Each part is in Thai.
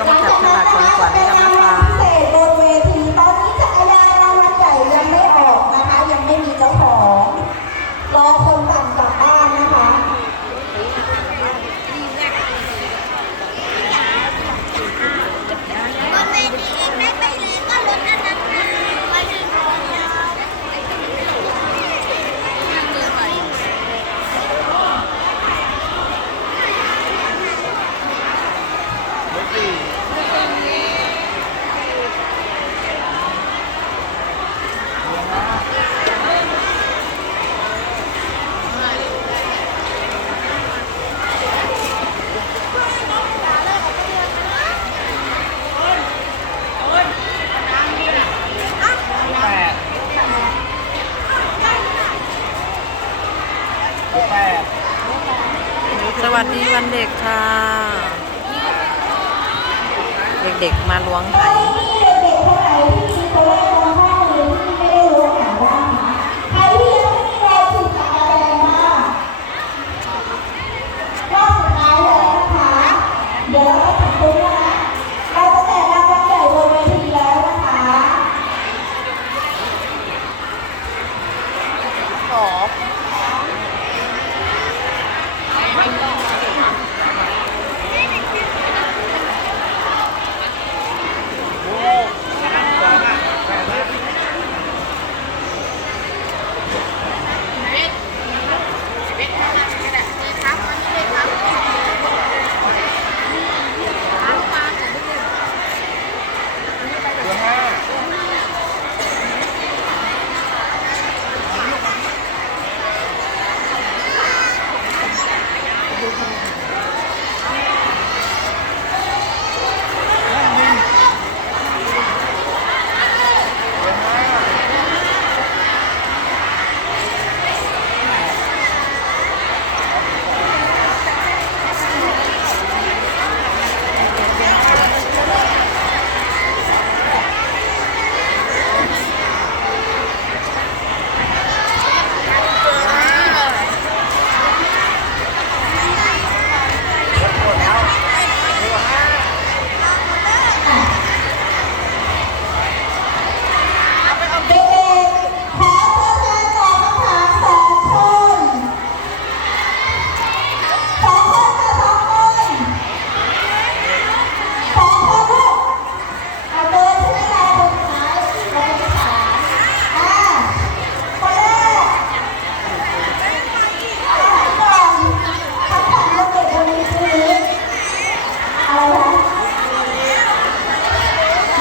ก็มาจับฉลากของขวัญ สวัสดีวันเด็กค่ะ เด็กๆมาล้วงไห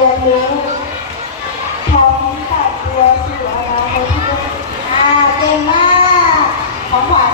เรีที่จะตัวสู่อนาคตที่ดีอ่าเก่งมากของขวัญ